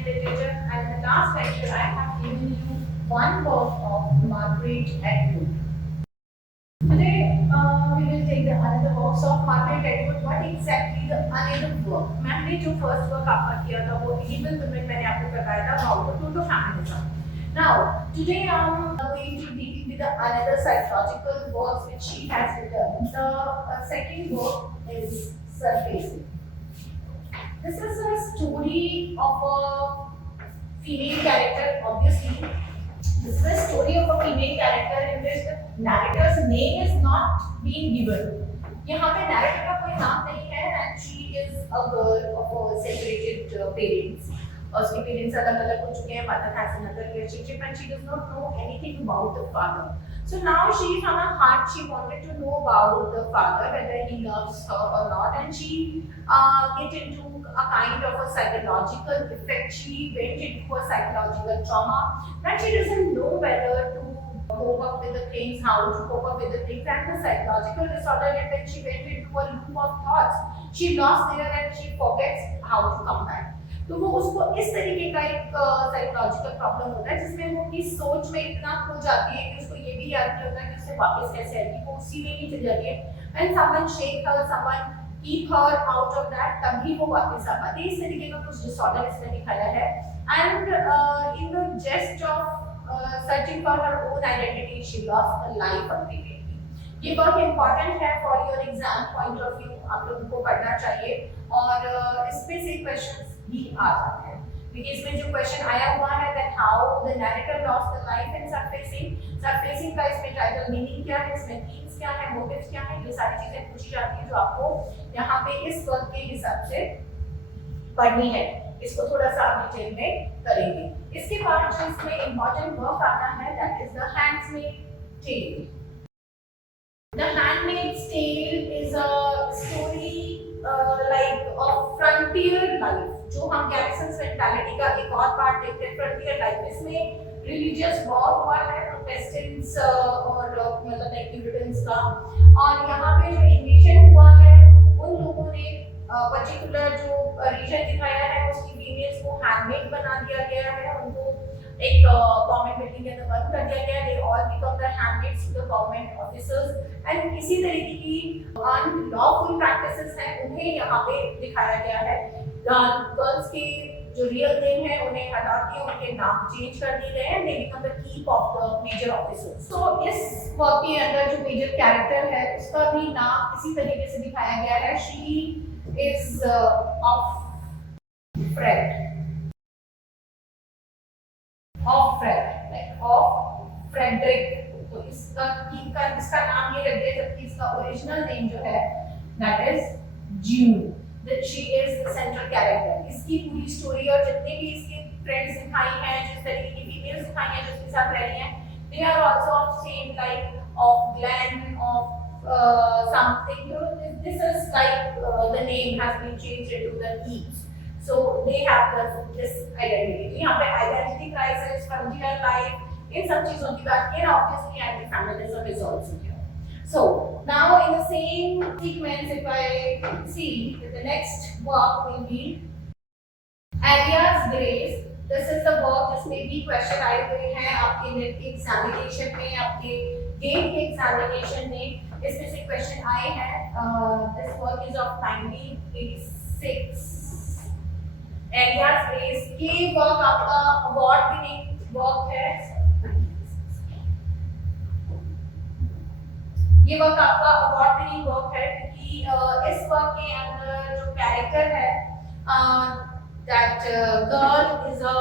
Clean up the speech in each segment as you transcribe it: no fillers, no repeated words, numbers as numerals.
and literature, and in the last lecture I have given you one work of Margaret Atwood. Today we will take the another works of Margaret Atwood. What exactly the another work? मैंने जो first work आपका किया था वो Evil Women मैंने आपको बताया था about the proto-feminism. Now today I'm going to deal with the another psychological works which she has written. The second work is Surfacing. This is a story of a female character, obviously. This is a story of a female character in which the narrator's name is not being given. यहाँ पे narrator का कोई नाम नहीं है and she is a girl of a separated parents. उसके parents अलग-अलग हो चुके हैं. Mother has another relationship and she does not know anything about the father. So now she from her heart she wanted to know about the father, whether he loves her or not, and she get into a kind of a psychological effect. She went into a psychological trauma that she doesn't know whether to cope up with the things, how to cope up with the things, and the psychological disorder effect. She went into a loop of thoughts. She lost there and she forgets how to come back. तो वो उसको इस तरीके का एक psychological problem होता है जिसमें वो अपनी सोच में इतना खो जाती है कि उसको ये भी याद नहीं होता कि उससे वापस कैसे आएगी, वो उसी में ही चल जाती है. And someone shake her, someone keep her out of that, तभी वो वापस आ पाती है. इस तरीके का कुछ डिसऑर्डर इसमें दिखाया है. And in the zest of searching for her own identity she lost the life ultimately. ये बहुत इंपॉर्टेंट है for your exam point of view. आप लोगों को पढ़ना चाहिए और इसमें से क्वेश्चंस भी आ जाते हैं. क्योंकि इसमें जो क्वेश्चन आया हुआ है that how the narrator lost the life in surfacing. surfacing का इसमें टाइटल मीनिंग क्या है, इसमें थीम्स क्या है, मोटिव्स क्या है, ये सारी चीजें पूछी जाती है जो आपको यहाँ पे इस वर्क के हिसाब से पढ़नी है. इसको थोड़ा सा आप डिटेल में करेंगे. इसके बाद जो इसमें इम्पोर्टेंट वर्क आता है that is the Handmaid's Tale. The Handmaid's Tale is a story like of frontier life. जो हम गैरिसन्स मेंटालिटी का एक और पार्ट देखते हैं फ्रंटियर लाइफ. इसमें रिलीजियस वॉर हुआ है प्रोटेस्टेंट्स और मतलब लाइक प्यूरिटन्स का, और यहाँ पे जो इन्वेजन हुआ है उन लोगों ने पर्टिकुलर जो रीजन दिखाया है उसकी फीमेल्स को हैंडमेड बना दिया गया है. उनको एक गवर्नमेंट बिल्डिंग के अंदर बंद कर दिया गया. They all become the handmaids to the government officers and इसी तरीके की अनलॉफुल प्रैक्टिसेस हैं उन्हें यहाँ पे दिखाया गया है. गर्ल्स के जो रियल नेम है उन्हें हटा के उनके नाम चेंज कर दिए गए हैं. They become the keep of the major officers. So इस वर्क के अंदर जो मेजर कैरेक्टर है उसका भी नाम इसी तरीके से दिखाया गया है. She is Offred, of Frederick. तो इसका नाम ये रख दिया जबकि इसका ओरिजिनल नेम जो है that is June. that she is the central character. इसकी पूरी स्टोरी और जितने भी इसके फ्रेंड्स दिखाई हैं, जिस तरीके की फीमेल्स दिखाई हैं जो इसके साथ रह रही हैं, they are also of same type of Glenn, of something. You know, this is like the name has been changed into the Eves. So they have this identity. यहाँ पे identity crisis, frontier life, इन सब चीजों की बात की है. Obviously, anti-feminism is also here. So now in the same sequence, if I see that the next work will be Alias Grace. This is the work जिसमें भी क्वेश्चन आए हुए हैं आपके नेट के एग्जामिनेशन में, आपके गेट के एग्जामिनेशन में इसमें से क्वेश्चन आए हैं. This work is of 1986. Alias Grace. ये वर्क आपका अवार्ड विनिंग वर्क है. ये वर्क आपका अवार्ड विनिंग वर्क है क्योंकि इस वर्क के अंदर जो कैरेक्टर है that girl is a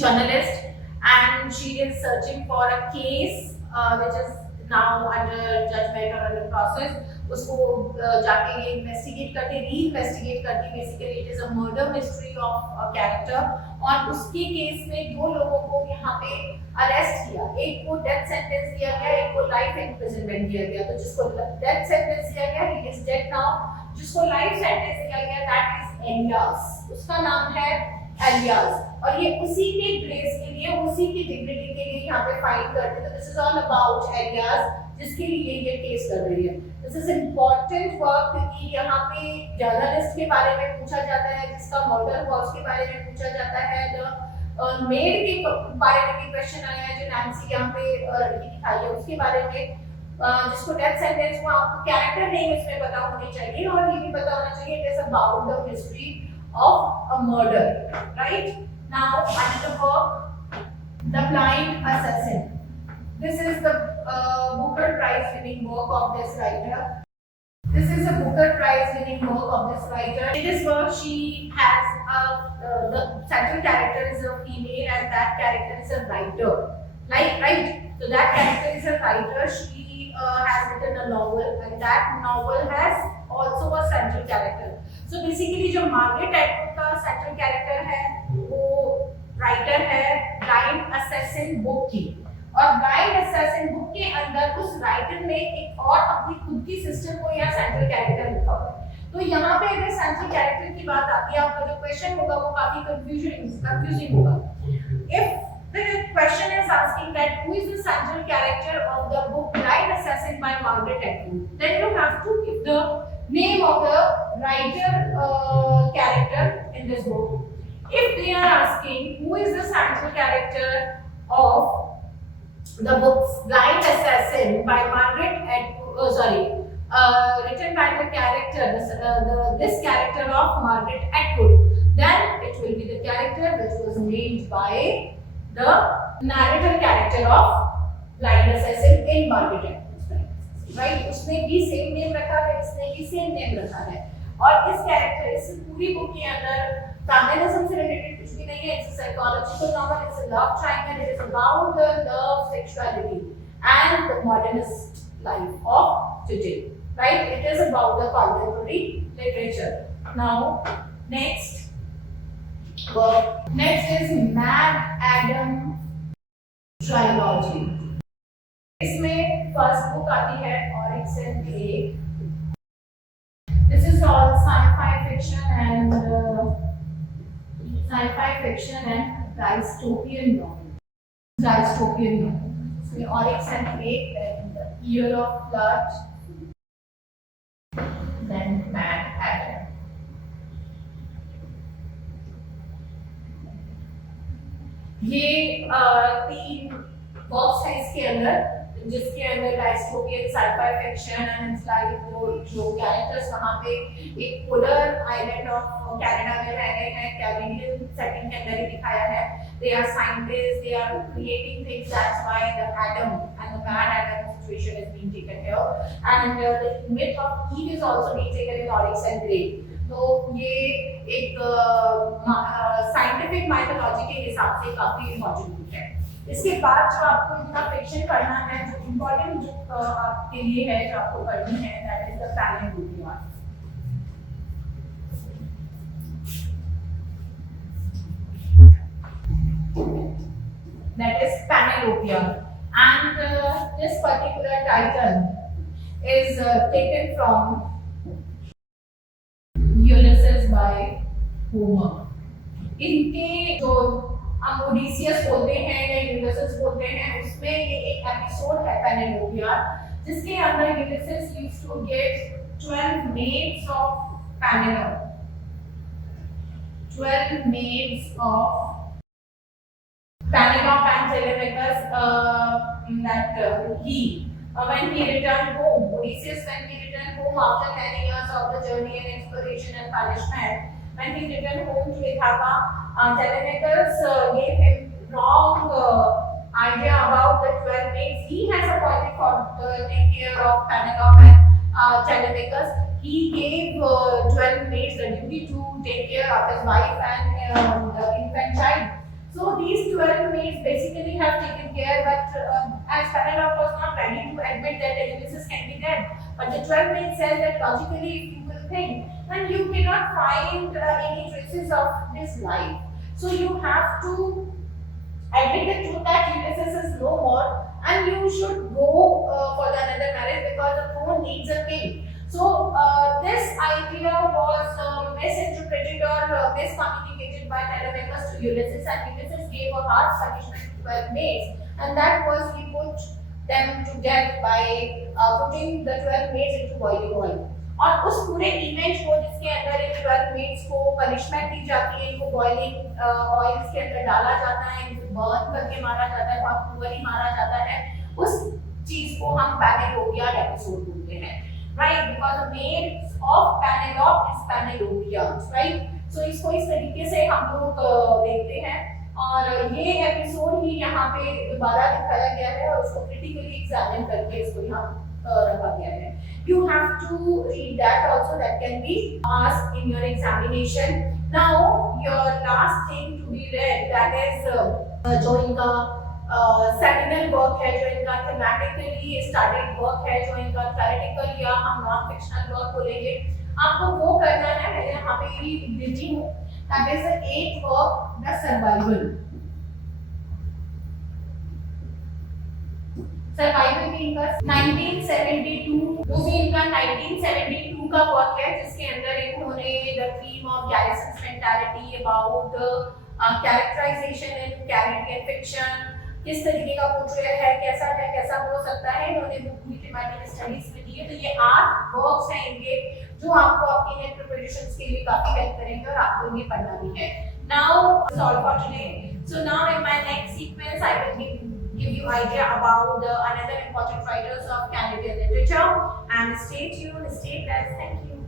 journalist and she is searching for a case which is now under judgment और अंडर प्रोसेस. उसको जाके ये इन्वेस्टिगेट करती, री-इन्वेस्टिगेट करती. Basically it is a murder mystery of a character. और उसके केस में दो लोगों को यहाँ पे अरेस्ट किया. एक को डेथ सेंटेंस दिया गया, एक को लाइफ इम्प्रिजनमेंट दिया गया. तो जिसको डेथ सेंटेंस दिया गया ही इज डेड नाउ. जिसको लाइफ सेंटेंस दिया गया दैट इज एलियास. उसका नाम है एलियास और ये उसी के ग्रेस के लिए, उसी की डिग्निटी के लिए यहाँ पे फाइट करते. तो this is all about Alias. जिसके लिए ये केस कर रही है। दिस इज इम्पोर्टेंट वर्क क्योंकि यहाँ पे जर्नलिस्ट के बारे में पूछा जाता है, जिसका मर्डर हुआ उसके बारे में पूछा जाता है, मेड के बारे में भी क्वेश्चन आया है, जो नैन्सी यहाँ पे लड़की दिखाई है उसके बारे में, जिसको डेथ सेंटेंस हुआ। आपको कैरेक्टर नेम इसमें पता होनी चाहिए और ये भी पता होना चाहिए it is about the history of a murder, right. Now another book, The Blind Assassin. This is the Booker Prize winning work of this writer. This is a Booker Prize winning work of this writer. In this work, she has the central character is a female, and that character is a writer. Right. So that character is a writer. She has written a novel, and that novel has also a central character. So basically, जो Margaret Atwood का central character है, वो राइटर है blind assassin book की। और blind assassin book के अंदर उस राइटर ने एक और अपनी खुद की सिस्टर को या सेंट्रल कैरेक्टर लिखा हुआ है। तो यहाँ पे अगर सेंट्रल कैरेक्टर की बात आती है, आपका जो क्वेश्चन होगा वो काफी कंफ्यूजिंग होगा। If the question is asking that who is the central character of the book Blind Assassin by Margaret Atwood, then you have to give the name of the writer character in this book. If they are asking who is the central character of the book Blind Assassin by Margaret Atwood, written by the character, this character of Margaret Atwood, then it will be the character which was named by the narrator character of Blind Assassin in Margaret Atwood's Blind Assassin, right? उसने भी same name रखा है, इसने भी same name रखा है, और इस कैरेक्टर इस पूरी बुक के अंदर फेमिनिज्म से रिलेटेड कुछ भी नहीं है। It's a psychological novel, it's a love triangle, it is about the love, sexuality and the modernist life of today, right? It is about the contemporary literature. Now next is Mad Adam Trilogy. इसमें first book आती है Oryx and Crake. This is all sci-fi fiction and dystopian novel. So Oryx and Crake, then the Year of Blood, then Mad Adam. ये तीन बॉक्स है इसके अंदर, जिसके अंदर dystopian sci fi fiction and it's like जो कैरेक्टर्स वहाँ पे एक पोलर आइलैंड ऑफ कनाडा में रह रहे हैं, कैनेडियन सेटिंग के अंदर ही दिखाया है। They are scientist, they are creating things, that's why the Adam and the MaddAddam situation is being taken here, and the myth of Eve is also being taken in Oryx and Crake. तो ये एक scientific mythology के हिसाब से काफी important book है। इसके बाद जो आपको इतना फिक्शन पढ़ना है, जो इम्पोर्टेंट जो आपके लिए है, जो आपको पढ़नी है, that is the Penelopian. That is Penelopian, and this particular title is taken from Ulysses by Homer. इनके जो हम ओडिसियस बोलते हैं या यूलिसेस बोलते हैं, उसमें ये एक एपिसोड है पेनेलोपियन, जिसके अंदर Ulysses used to get 12 maids of Penelope, 12 maids of Penelope and Telemachus, when he returned home, Odysseus, when he returned home after 10 years of the journey and exploration and punishment, when he returned home to Ithaca, Telemachus gave him wrong idea about the 12 maids he has appointed for take care of Penelope and Telemachus. He gave 12 maids the duty to take care of his wife and the infant child. So these 12 maids basically have taken care, but as Penelope was not ready to admit that Ulysses can be dead, but the 12 maids said that logically, if you will think, then you cannot find any traces of his life. So you have to admit the truth that Ulysses is no more, and you should go for another marriage because the throne needs a king. So this idea was misinterpreted or miscommunicated by Telemachus to Ulysses, and Ulysses gave a harsh punishment to 12 maids, and that was he put them to death by putting the 12 maids into boiling oil. और उस पूरे इवेंट को जिसके अंदर इन 12 मेड्स को पनिशमेंट दी जाती है, इनको बॉइलिंग ऑयल के अंदर डाला जाता है, इनको बर्न करके मारा जाता है, बहुत क्रूअली मारा जाता है, उस चीज को हम पेनेलोपिया एपिसोड बोलते हैं, right? Because the maids of Penelope is Penelopia, right? So इसको इस तरीके से हम लोग देखते हैं और ये एपिसोड ही यहाँ पे दोबारा दिखाया गया है और उसको क्रिटिकली एग्जामिन करके इसको यहाँ रखा गया है. You have to read that also, that can be asked in your examination. Now your last thing to be read, that is जो इनका seminal work है, जो इनका thematically studied work है, जो इनका theoretical या हम non fictional work बोलेंगे, आपको वो करना है. मैं यहाँ पे ही लिखी हूँ. That is the 8th work, the survival. Survival भी इनका 1972 वो भी इनका 1972 का वर्क है, जिसके अंदर इन्होंने the theme of garrisons mentality about characterisation in character fiction, किस तरीके का पोर्ट्रेट है, कैसा हो सकता है, इन्होंने वो पूरी थीमेटिक स्टडीज में दी है. तो ये 8 वर्क्स हैं इनके जो आपको आपकी नेट प्रिपरेशंस के लिए काफी हेल्प करेंगे और आपको ये पढ़ना भी है. Now solve for today. So now in my next sequence I will give you idea about the another important writers of Canadian literature, and stay tuned, stay blessed. Thank you.